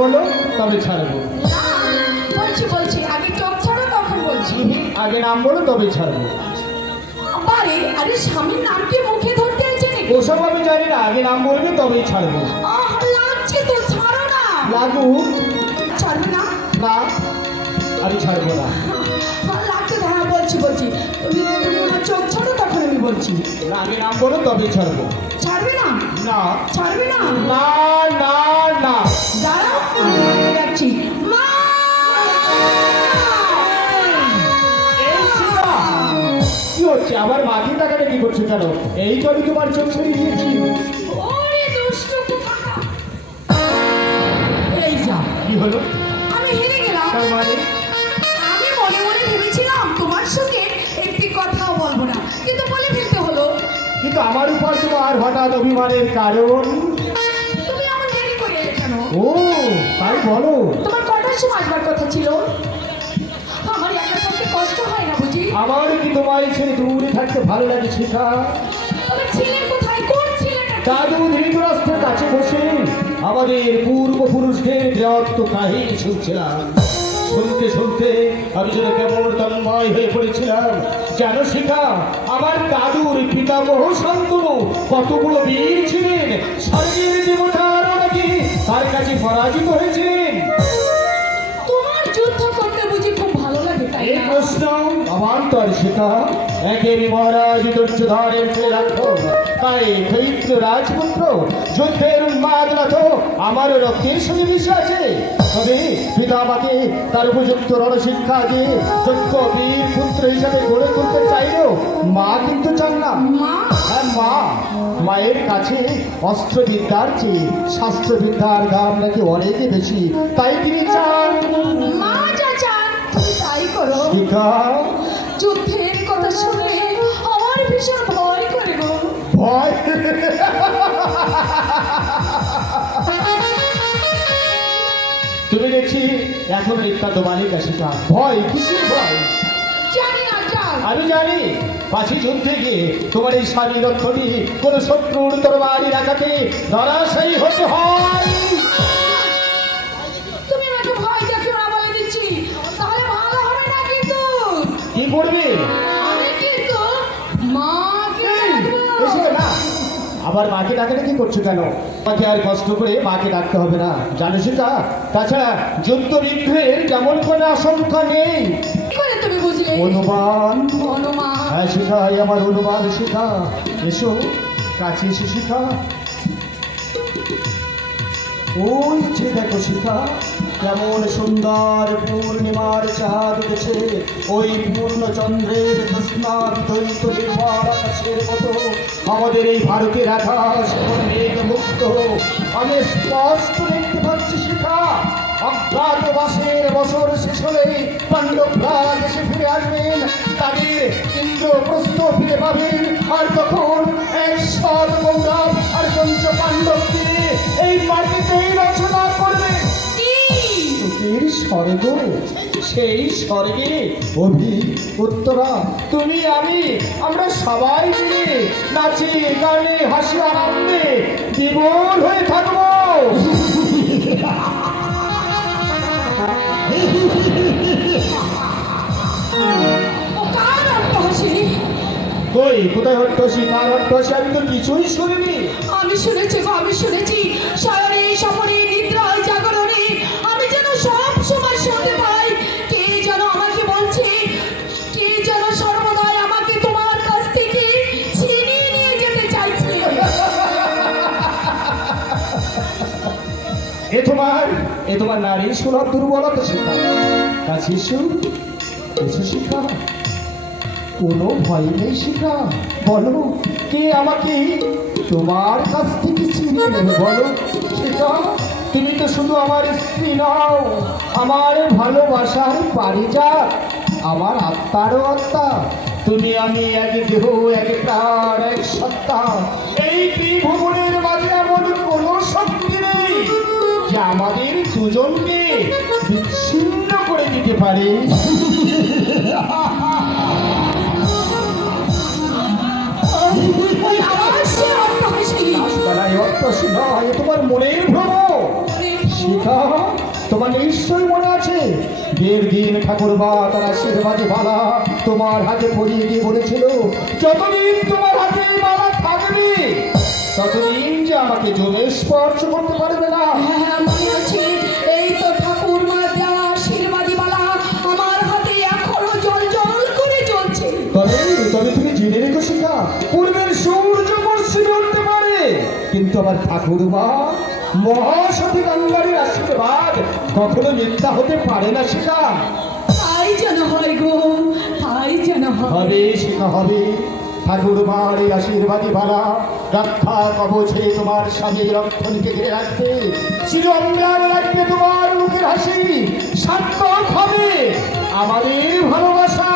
বলো তবে ছাড়বো। বলছি বলছি আগে চোখ ছাড়ো তখন বলছি। আগে নাম বলো তবে ছাড়বো। আরে আরে স্বামীর নাম কি মুখে ধরতে আছে নাকি? ওসব আমি জানি না, আগে নাম বলবি তবেই ছাড়বো। লাগছে তো, ছাড়ো না। লাগুক। ছাড়বে না? না আমি ছাড়বো না। লাগছে তো, হ্যাঁ বলছি বলছি। তুমি তুমি আমার চোখ ছাড়ো তখন আমি বলছি। আগে নাম বলো তবেই ছাড়বো। ছাড়বে না? না ছাড়বে না? না না না। দাঁড়াও আমি যাচ্ছি। মা! কি হচ্ছে? আবার মাকে টাকাটা কি করছো কেন? এই তো আমি তোমার চোখ ছেড়ে দিয়েছি। ওরে দুষ্টু কোথাকা। এই যা। কি হলো? আমি হেরে গেলাম। তার মানে? আমি মনে মনে ভেবেছিলাম তোমার সঙ্গে একটি কথাও বলবো না, কিন্তু বলে ফেলতে হলো। কিন্তু আমার উপর তোমার হঠাৎ অভিমানের কারণ? তুমি আমার দেরি করে এলে কেন? ও তাই বলো। তোমার কটার সময় আসবার কথা ছিল? আমার একা থাকতে কষ্ট হয় না বুঝি? আমার কি তোমার ছেড়ে দূরে থাকতে ভালো লাগে শিখা? তবে ছেলে কোথায়? কোন ছেলেটা? দাদু ধৃতরাষ্ট্রের কাছে বসে আমাদের পূর্বপুরুষদের দেওয়াত্ম কাহিনী শুনছিলাম। শুনতে শুনতে আমি যেন কেমন তন্ময় হয়ে পড়েছিলাম। যেন শিখা আমার দাদুর পিতামহ শান্তনু কত বড় বীর ছিলেন, স্বর্গের দেবতারও নাকি তার কাছে পরাজিত হয়েছিলেন। তোমার যুদ্ধ করতে বুঝি খুব ভালো লাগে তাই এই না? প্রশ্ন অবান্তর শিখা। একেরই মহারাজ ধৈর্যধারের ছেলে রাখো, তাই দৈত্য রাজপুত্র যুদ্ধের উন্মাদনা তো আমারও রক্তের সঙ্গে মিশে আছে। তবে পিতা আমাকে তার উপযুক্ত রণশিক্ষা দিয়ে যোগ্য বীর পুত্র হিসাবে গড়ে তুলতে চাইলেও মা কিন্তু চান না। মা? হ্যাঁ মা। মায়ের কাছে অস্ত্রবিদ্যার চেয়ে শাস্ত্রবিদ্যার দাম নাকি অনেক বেশি, তাই তিনি চান মা যা চান তুমি তাই করো। শিখা। যুদ্ধের কথা শুনলে আমার ভীষণ ভয় করে গো। ভয়? তুমি দেখছি এখন নিত্যান্ত বালিকা শিখা। ভয়? কিসের ভয়? জানি না যাও। আমি জানি পাশি যুদ্ধে গিয়ে তোমার এই স্বামী রক্ষণী কোন শত্রুর তরবারি রাখাতে ধরাশায়ী হতে হয়। তুমি আমাকে ভয় দেখিও না বলে দিচ্ছি, তাহলে ভালো হবে না কিন্তু। কি করবে? আমি কিন্তু মাকে ডাকবো। এসে না আবার মাকে ডাকাটা কি করছো কেন? মাকে আর কষ্ট করে মাকে ডাকতে হবে না, জানো সেটা? তাছাড়া যুদ্ধ বিগ্রহের যেমন কোনো আশঙ্কা নেই। কি করে তুমি বুঝলে? অনুমান। অনুমান? হ্যাঁ শিখা, আমার অনুমান শিখা। এসো কাছে এসে শিখা। ওই যে দেখো শিখা, কেমন সুন্দর পূর্ণিমার চাঁদ উঠেছে। ওই পূর্ণচন্দ্রের জ্যোৎস্নার দ্বৈত নির্মল আকাশের মতো আমাদের এই ভারতের আকাশ এখন মেঘ মুক্ত। আমি স্পষ্ট দেখতে পাচ্ছি শিখা, অজ্ঞাতবাসের বছর শেষ হলেই পাণ্ডবরা দেশে ফিরে আসবেন, তাদের ইন্দ্রপ্রস্থ ফিরে পাবেন, আর তখন এক সৎ কৌরব আর পঞ্চ পাণ্ডবকে এই মাটিতেই রচনা করবে কি? সুখের স্বর্গ। সেই স্বর্গে অভি উত্তরা তুমি আমি আমরা সবাই মিলে নাচে গানে হাসি আনন্দে বিভোর হয়ে থাকবো। ও কার অট্টহাসি? কই কোথায় হট্টসি, কার হট্টসি? আমি তো কিছুই শুনিনি। আমি শুনেছি গো, আমি শুনেছি। শয়নে স্বপনে নিদ্রায় জাগরণে আমি যেন সব সময় শুনতে পাই কে যেন আমাকে বলছে, কে যেন সর্বদাই আমাকে তোমার কাছ থেকে ছিনিয়ে নিয়ে যেতে চাইছে। এ তোমার নারীর সুলভ দুর্বলতা শিখা। কাছে এসো, এসো শিখা। কোনো ভয় নেই শিখা। বলো কে আমাকে তোমার কাছ থেকে ছিনিয়ে নেবে বলো শিখা। তুমি তো শুধু আমার স্ত্রী নও, আমার ভালোবাসার পারিজাত, আমার আত্মারও আত্মা। তুমি আমি এক দেহ, এক প্রাণ, এক সত্তা। এই ত্রিভুবনের মাঝে এমন কোনো শক্তি নেই যে আমাদের দুজনকে বিচ্ছিন্ন করে দিতে পারে। ওই আমার সে অট্টহাসি। রাসবেলায় অট্টহাসি নয়, এ তোমার মনের ভ্রম। শিখা, তোমার নিশ্চয়ই মনে আছে বিয়ের দিন ঠাকুরবা তার আশীর্বাদী বালা তোমার হাতে পরিয়ে দিয়ে বলেছিল, যতদিন তোমার হাতে এই বালা থাকবে ততদিন যে আমাকে জমে স্পর্শ করতে পারবে না। হ্যাঁ, মনে আছে। এই তো ঠাকুর মা দেওয়া আশীর্বাদী বালা আমার হাতে এখনো জল জল করে জ্বলছে। তবে তবে তুমি জেনে রেখো শিখা, পূর্বের সূর্য পশ্চিমে উঠতে পারে, কিন্তু আমার ঠাকুরবা মহাসতী গঙ্গারের আশীর্বাদ কখনো মিথ্যা হতে পারে না শিখা। তাই যেন হয় গো, তাই যেন হয়। হবে শিখা হবে। ঠাকুরমার এই আশীর্বাদী বালা রক্ষা কবচে তোমার স্বামীর রক্ষণকে ঘিরে রাখবে, চির অম্লান রাখবে তোমার মুখের হাসি, সার্থক হবে আমাদের ভালোবাসা।